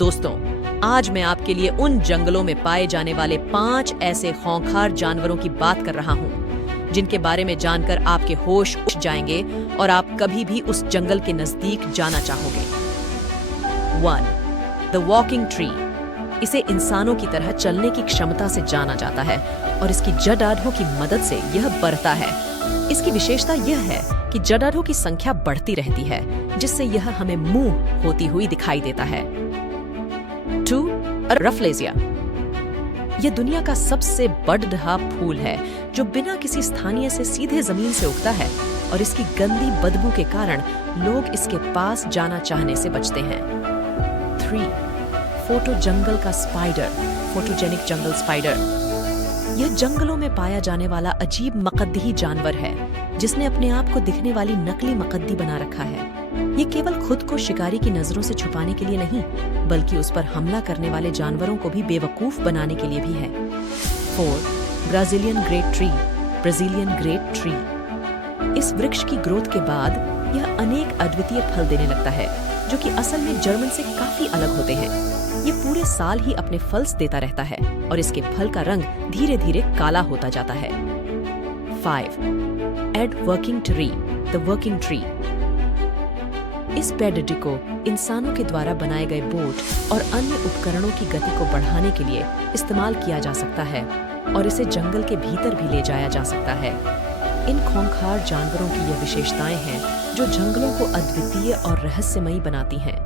दोस्तों, आज मैं आपके लिए उन जंगलों में पाए जाने वाले 5 ऐसे खूंखार जानवरों की बात कर रहा हूँ जिनके बारे में जानकर आपके होश उड़ जाएंगे और आप कभी भी उस जंगल के नजदीक जाना चाहोगे। 1. The walking tree. इसे इंसानों की तरह चलने की क्षमता से जाना जाता है और इसकी जड़ाढ़ों की मदद से यह बढ़ता है। इसकी विशेषता यह है कि जड़ाढ़ों की संख्या बढ़ती रहती है, जिससे यह हमें मुंह होती हुई दिखाई देता है। 2. रफलेजिया। यह दुनिया का सबसे बड़ढा फूल है जो बिना किसी स्थानीय से सीधे जमीन से उगता है और इसकी गंदी बदबू के कारण लोग इसके पास जाना चाहने से बचते हैं। 3. फोटो जंगल का स्पाइडर, फोटोजेनिक जंगल स्पाइडर। यह जंगलों में पाया जाने वाला अजीब मकद्दी जानवर है जिसने अपने आप को दिखने वाली नकली मकद्दी बना रखा है। ये केवल खुद को शिकारी की नजरों से छुपाने के लिए नहीं, बल्कि उस पर हमला करने वाले जानवरों को भी बेवकूफ बनाने के लिए भी है। 4. Brazilian great tree, Brazilian great tree. इस वृक्ष की ग्रोथ के बाद यह अनेक अद्वितीय फल देने लगता है जो कि असल में जर्मन से काफी अलग होते हैं। ये पूरे साल ही अपने फल देता रहता है और इसके फल का रंग धीरे धीरे काला होता जाता है। 5. Add working tree, the working tree. इस पेडिग्री को इंसानों के द्वारा बनाए गए बोट और अन्य उपकरणों की गति को बढ़ाने के लिए इस्तेमाल किया जा सकता है और इसे जंगल के भीतर भी ले जाया जा सकता है। इन खूंखार जानवरों की ये विशेषताएं हैं जो जंगलों को अद्वितीय और रहस्यमयी बनाती हैं।